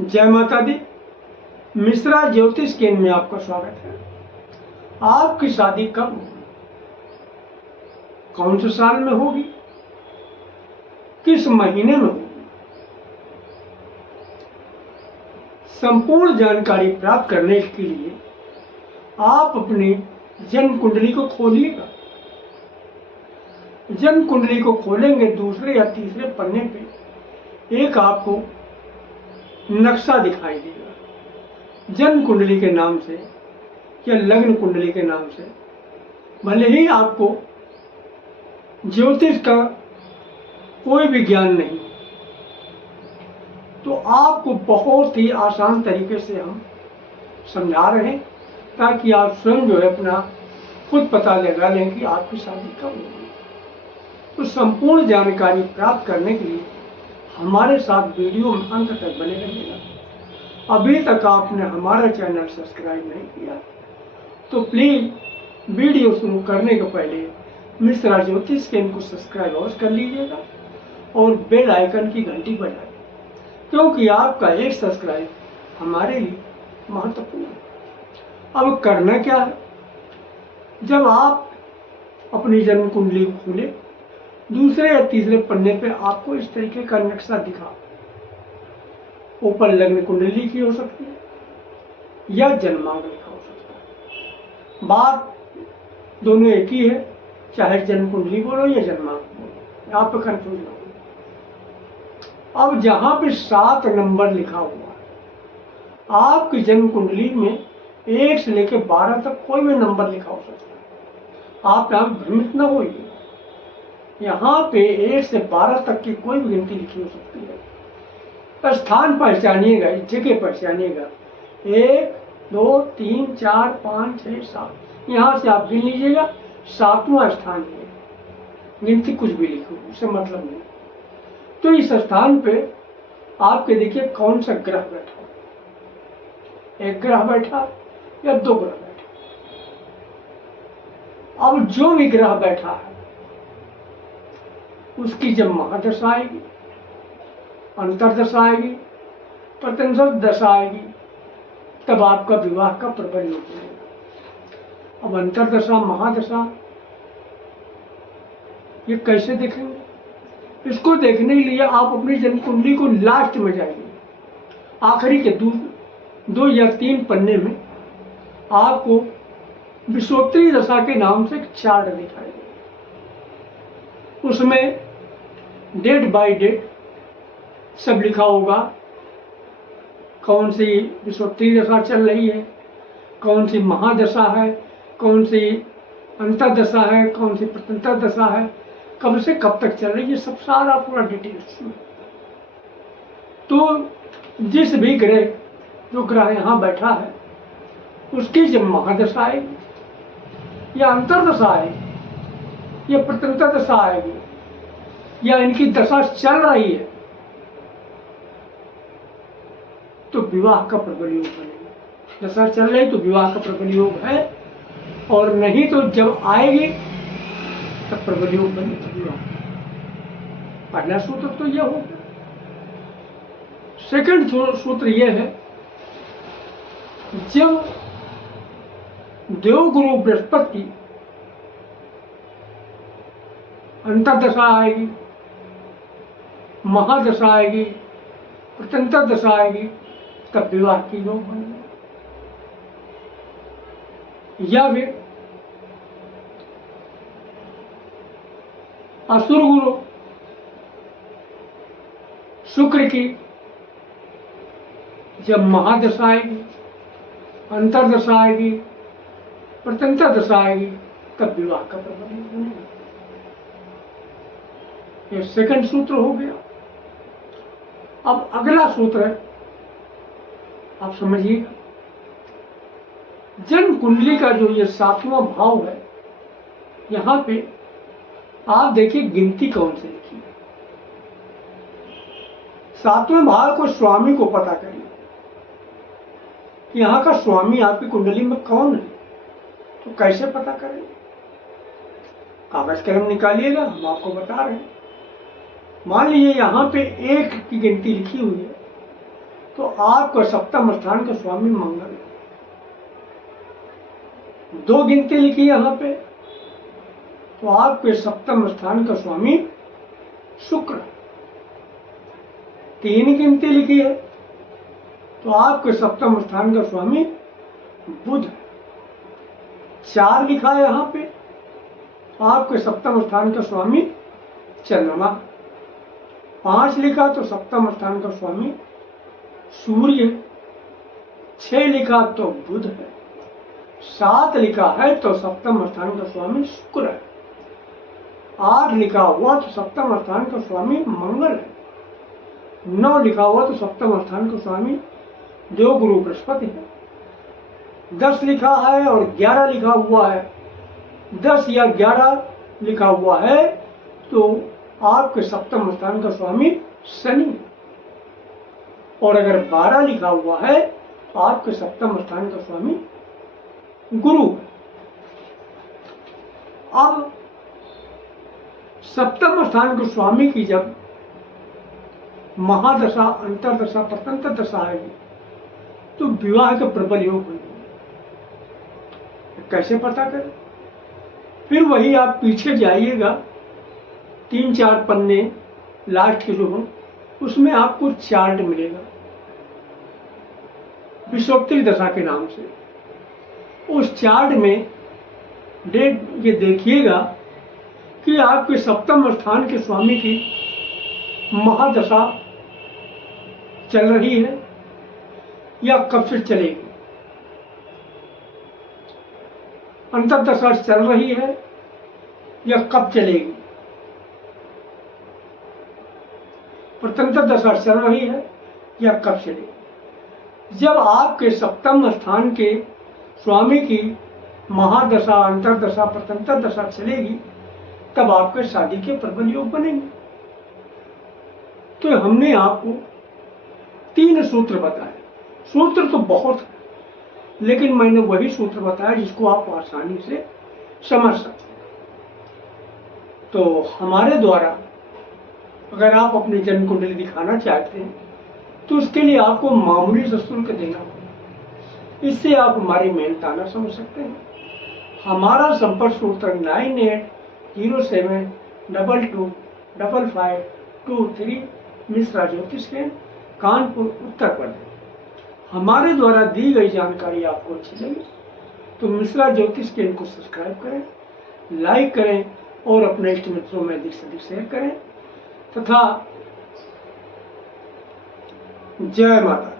जय माता दी। मिश्रा ज्योतिष केंद्र में आपका स्वागत है। आपकी शादी कब होगी, कौन से साल में होगी, किस महीने में होगी, संपूर्ण जानकारी प्राप्त करने के लिए आप अपनी जन्म कुंडली को खोलिएगा। जन्म कुंडली को खोलेंगे, दूसरे या तीसरे पन्ने पे एक आपको नक्शा दिखाई देगा। जन्म कुंडली के नाम से या लग्न कुंडली के नाम से, भले ही आपको ज्योतिष का कोई भी ज्ञान नहीं, तो आपको बहुत ही आसान तरीके से हम समझा रहे हैं, ताकि आप स्वयं जो है अपना खुद पता लगा लें कि आपकी शादी कब होगी। तो संपूर्ण जानकारी प्राप्त करने के लिए हमारे साथ वीडियो में अंत तक बने रहिएगा। अभी तक आपने हमारा चैनल सब्सक्राइब नहीं किया तो प्लीज वीडियो शुरू करने के पहले मिश्रा ज्योतिष केंद्र को सब्सक्राइब अवश्य कर लीजिएगा और बेल आइकन की घंटी बजाइए, क्योंकि आपका एक सब्सक्राइब हमारे लिए महत्वपूर्ण है। अब करना क्या है, जब आप अपनी जन्म कुंडली खोले, दूसरे या तीसरे पन्ने पे आपको इस तरीके का नक्शा दिखा। ऊपर लग्न कुंडली लिखी हो सकती है या जन्मांक लिखा हो सकता है। बात दोनों एक ही है, चाहे जन्म कुंडली बोलो या जन्मांक बोलो, आप पे कंफ्यूज ना हो। अब जहां पे 7 नंबर लिखा हुआ है, आपकी जन्म कुंडली में 1 से लेकर 12 तक कोई भी नंबर लिखा हो सकता है। आप यहां भ्रमित न होइए। यहाँ पे 1 से 12 तक की कोई भी गिनती लिखी हो सकती है। स्थान पहचानिएगा, जगह पहचानिएगा। 1 2 3 4 5 6 7, यहाँ से आप गिन लीजिएगा। 7वां स्थान है, गिनती कुछ भी लिखो, उससे मतलब नहीं। तो इस स्थान पे आपके देखिए कौन सा ग्रह बैठा, 1 ग्रह बैठा या 2 ग्रह बैठा। अब जो भी ग्रह बैठा है उसकी जब महादशा आएगी, अंतरदशा आएगी, प्रत्यंतर दशा आएगी, तब आपका विवाह का प्रबल योग बनेगा। अब अंतरदशा महादशा ये कैसे देखेंगे? इसको देखने के लिए आप अपनी जन्म कुंडली को लास्ट में जाइए, आखिरी के 2 या 3 पन्ने में आपको विषोत्तरी दशा के नाम से एक चार्ट दिखाई देगा। उसमें डेट बाय डेट सब लिखा होगा, कौन सी विषुवत्तरी दशा चल रही है, कौन सी महादशा है, कौन सी अंतरदशा है, कौन सी प्रत्यंतर दशा है, कब से कब तक चल रही है, सब सारा पूरा डिटेल्स। तो जिस भी ग्रह जो ग्रह यहाँ बैठा है उसकी जब महादशा आएगी या अंतरदशा आएगी या प्रत्यंतर दशा आएगी या इनकी दशा चल रही है, तो विवाह का प्रबल योग बनेगा। दशा चल रही तो विवाह का प्रबल योग है, और नहीं तो जब आएगी तब प्रबल योग बनेगा विवाह। पहला सूत्र तो यह हो गया। सेकंड सूत्र यह है, जब देवगुरु बृहस्पति की अंतरदशा आएगी, महादशा आएगी, प्रत्यंतर दशा आएगी, तब विवाह की योग बनेगा। या फिर असुर गुरु शुक्र की जब महादशा आएगी, अंतरदशा आएगी, प्रत्यंतर दशा आएगी, तब विवाह का प्रबल योग बनेगा। ये सेकंड सूत्र हो गया। अब अगला सूत्र है, आप समझिएगा। जन्म कुंडली का जो ये 7वां भाव है, यहां पे आप देखिए गिनती कौन सी लिखी है। 7वें भाव को स्वामी को पता करिए कि यहाँ का स्वामी आपकी कुंडली में कौन है। तो कैसे पता करें? कागज कलम निकालिएगा, हम आपको बता रहे हैं। मान लीजिए यहाँ पे 1 की गिनती लिखी हुई है, तो आपका सप्तम स्थान का स्वामी मंगल है। 2 गिनती लिखी यहाँ पे, तो आपके सप्तम स्थान का स्वामी शुक्र। 3 गिनती लिखी है, तो आपके सप्तम स्थान का स्वामी बुध। 4 लिखा है यहाँ पे, तो आपके सप्तम स्थान का स्वामी चंद्रमा। 5 लिखा तो सप्तम स्थान का स्वामी सूर्य। 6 लिखा तो बुध है। 7 लिखा है तो सप्तम स्थान का स्वामी शुक्र है। 8 लिखा हुआ तो सप्तम स्थान का स्वामी मंगल है। 9 लिखा हुआ तो सप्तम स्थान का स्वामी देव गुरु बृहस्पति है। 10 लिखा है और 11 लिखा हुआ है, 10 या 11 लिखा हुआ है तो आपके सप्तम स्थान का स्वामी शनि है। और अगर 12 लिखा हुआ है तो आपके सप्तम स्थान का स्वामी गुरु है। अब सप्तम स्थान के स्वामी की जब महादशा, अंतरदशा, प्रतंत्र दशा आएगी तो विवाह के प्रबल योग होंगे। कैसे पता करें? फिर वही आप पीछे जाइएगा, 3-4 पन्ने लास्ट के जो हो, उसमें आपको चार्ट मिलेगा विषोत्तरी दशा के नाम से। उस चार्ट में डेट ये देखिएगा कि आपके सप्तम स्थान के स्वामी की महादशा चल रही है या कब से चलेगी, अंतर्दशा चल रही है या कब चलेगी, प्रतंत्र दशा चल रही है या कब चलेगी। जब आपके सप्तम स्थान के स्वामी की महादशा, अंतरदशा, प्रतंत्र दशा चलेगी तब आपके शादी के प्रबल योग बनेंगे। तो हमने आपको 3 सूत्र बताए। सूत्र तो बहुत है, लेकिन मैंने वही सूत्र बताया जिसको आप आसानी से समझ सकते हैं। तो हमारे द्वारा अगर आप अपनी जन्म कुंडली दिखाना चाहते हैं तो उसके लिए आपको मामूली सा शुल्क देना होगा। इससे आप हमारी मेहनताना समझ सकते हैं। हमारा संपर्क सूत्र 9807225523 मिश्रा ज्योतिष केंद्र, कानपुर, उत्तर प्रदेश। हमारे द्वारा दी गई जानकारी आपको अच्छी लगी तो मिश्रा ज्योतिष केंद्र को सब्सक्राइब करें, लाइक करें और अपने इष्ट मित्रों में अधिक से अधिक शेयर करें तथा जय माता।